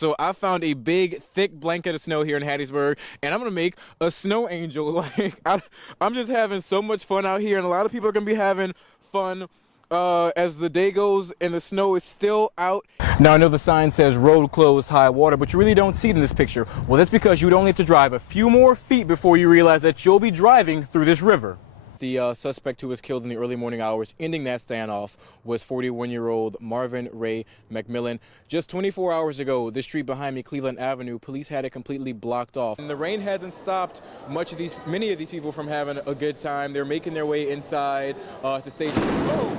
So I found a big, thick blanket of snow here in Hattiesburg, and I'm gonna make a snow angel. Like I'm just having so much fun out here, and a lot of people are gonna be having fun as the day goes and the snow is still out. Now I know the sign says road closed, high water, but you really don't see it in this picture. Well, that's because you would only have to drive a few more feet before you realize that you'll be driving through this river. The suspect who was killed in the early morning hours, ending that standoff, was 41-year-old Marvin Ray McMillan. Just 24 hours ago, this street behind me, Cleveland Avenue, police had it completely blocked off. And the rain hasn't stopped many of these people from having a good time. They're making their way inside to stage. Oh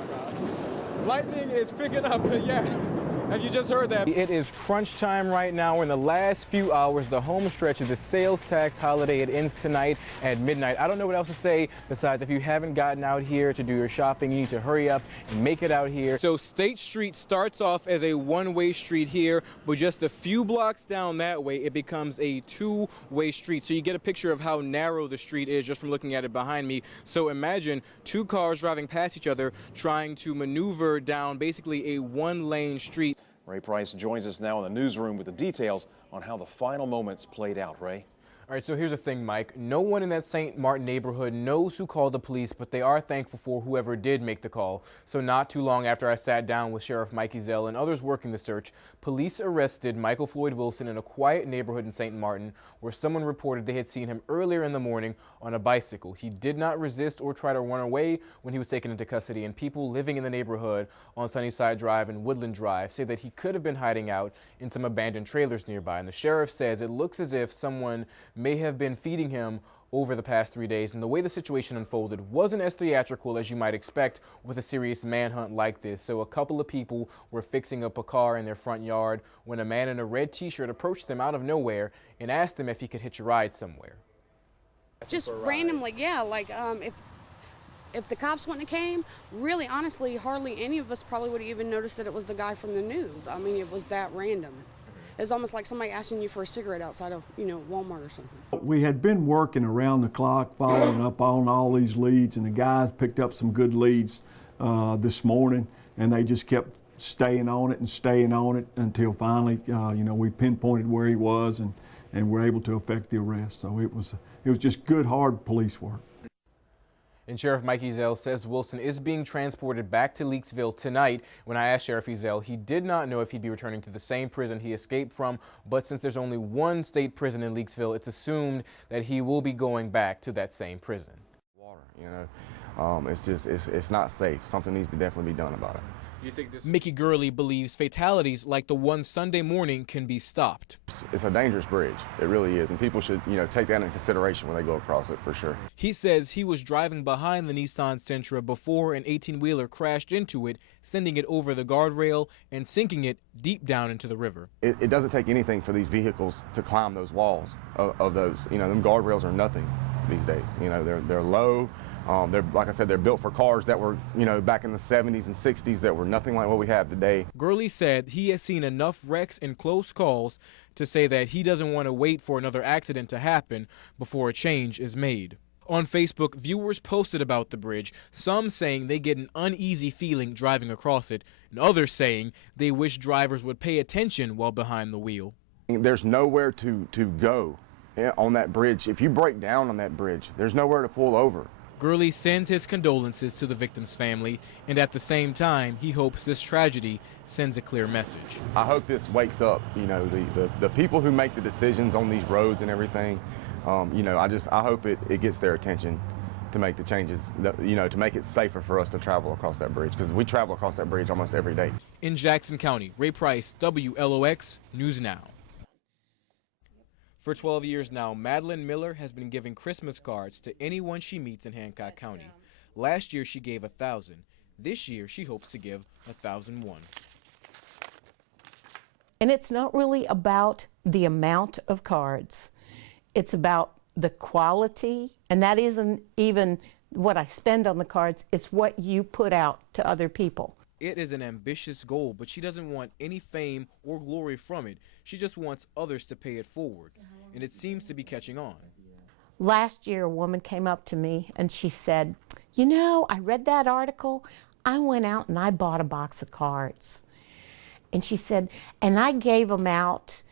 my God! Lightning is picking up. Yeah. Have you just heard that? It is crunch time right now. In the last few hours, the home stretch of the sales tax holiday, it ends tonight at midnight. I don't know what else to say besides if you haven't gotten out here to do your shopping, you need to hurry up and make it out here. So State Street starts off as a one-way street here, but just a few blocks down that way, it becomes a two-way street. So you get a picture of how narrow the street is just from looking at it behind me. So imagine two cars driving past each other, trying to maneuver down basically a one-lane street. Ray Price joins us now in the newsroom with the details on how the final moments played out. Ray? All right, so here's the thing, Mike. No one in that St. Martin neighborhood knows who called the police, but they are thankful for whoever did make the call. So not too long after I sat down with Sheriff Mikey Zell and others working the search, police arrested Michael Floyd Wilson in a quiet neighborhood in St. Martin where someone reported they had seen him earlier in the morning on a bicycle. He did not resist or try to run away when he was taken into custody, and people living in the neighborhood on Sunnyside Drive and Woodland Drive say that he could have been hiding out in some abandoned trailers nearby. And the sheriff says it looks as if someone may have been feeding him over the past 3 days, and the way the situation unfolded wasn't as theatrical as you might expect with a serious manhunt like this. So a couple of people were fixing up a car in their front yard when a man in a red t-shirt approached them out of nowhere and asked them if he could hitch a ride somewhere. Just randomly, yeah, like if the cops wouldn't have came, really honestly hardly any of us probably would have even noticed that it was the guy from the news. I mean, it was that random. It's almost like somebody asking you for a cigarette outside of, Walmart or something. We had been working around the clock, following up on all these leads, and the guys picked up some good leads this morning, and they just kept staying on it until finally, we pinpointed where he was and were able to effect the arrest. So it was just good, hard police work. And Sheriff Mikey Zell says Wilson is being transported back to Leakesville tonight. When I asked Sheriff Zell, he did not know if he'd be returning to the same prison he escaped from, but since there's only one state prison in Leakesville, it's assumed that he will be going back to that same prison. Water, it's not safe. Something needs to definitely be done about it. Mickey Gurley believes fatalities like the one Sunday morning can be stopped. It's a dangerous bridge. It really is, and people should, take that into consideration when they go across it, for sure. He says he was driving behind the Nissan Sentra before an 18-wheeler crashed into it, sending it over the guardrail and sinking it deep down into the river. It doesn't take anything for these vehicles to climb those walls of those. Them guardrails are nothing these days. They're low. Like I said, they're built for cars that were, back in the 70s and 60s that were nothing like what we have today. Gurley said he has seen enough wrecks and close calls to say that he doesn't want to wait for another accident to happen before a change is made. On Facebook, viewers posted about the bridge, some saying they get an uneasy feeling driving across it, and others saying they wish drivers would pay attention while behind the wheel. There's nowhere to go on that bridge. If you break down on that bridge, there's nowhere to pull over. Gurley sends his condolences to the victim's family, and at the same time, he hopes this tragedy sends a clear message. I hope this wakes up, the people who make the decisions on these roads and everything. I hope it gets their attention to make the changes, to make it safer for us to travel across that bridge, because we travel across that bridge almost every day. In Jackson County, Ray Price, WLOX News Now. For 12 years now, Madeline Miller has been giving Christmas cards to anyone she meets in Hancock County. Last year, she gave 1,000. This year, she hopes to give 1,001. And it's not really about the amount of cards. It's about the quality, and that isn't even what I spend on the cards. It's what you put out to other people. It is an ambitious goal, but she doesn't want any fame or glory from it. She just wants others to pay it forward, and it seems to be catching on. Last year, a woman came up to me and she said, I read that article. I went out and I bought a box of cards. And she said, and I gave them out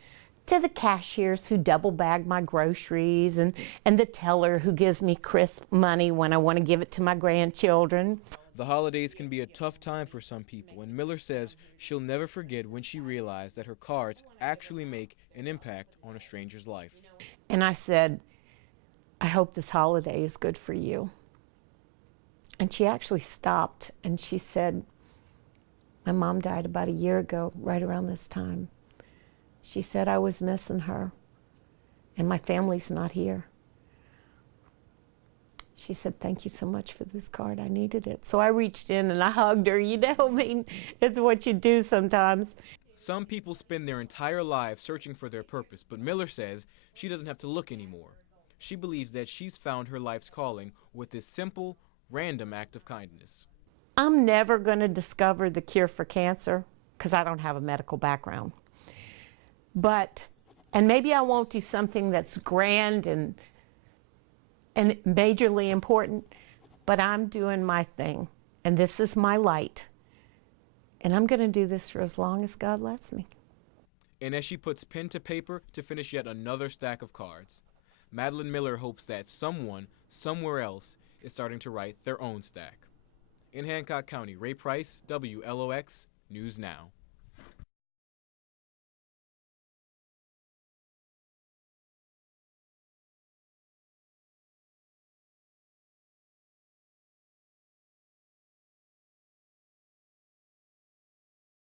to the cashiers who double bag my groceries and the teller who gives me crisp money when I want to give it to my grandchildren. The holidays can be a tough time for some people, and Miller says she'll never forget when she realized that her cards actually make an impact on a stranger's life. And I said, I hope this holiday is good for you. And she actually stopped and she said, my mom died about a year ago, right around this time. She said, I was missing her, and my family's not here. She said, thank you so much for this card. I needed it. So I reached in and I hugged her. You know, I mean, it's what you do sometimes. Some people spend their entire lives searching for their purpose, but Miller says she doesn't have to look anymore. She believes that she's found her life's calling with this simple, random act of kindness. I'm never going to discover the cure for cancer because I don't have a medical background. And maybe I won't do something that's grand and majorly important, but I'm doing my thing, and this is my light. And I'm going to do this for as long as God lets me. And as she puts pen to paper to finish yet another stack of cards, Madeline Miller hopes that someone, somewhere else, is starting to write their own stack. In Hancock County, Ray Price, WLOX, News Now.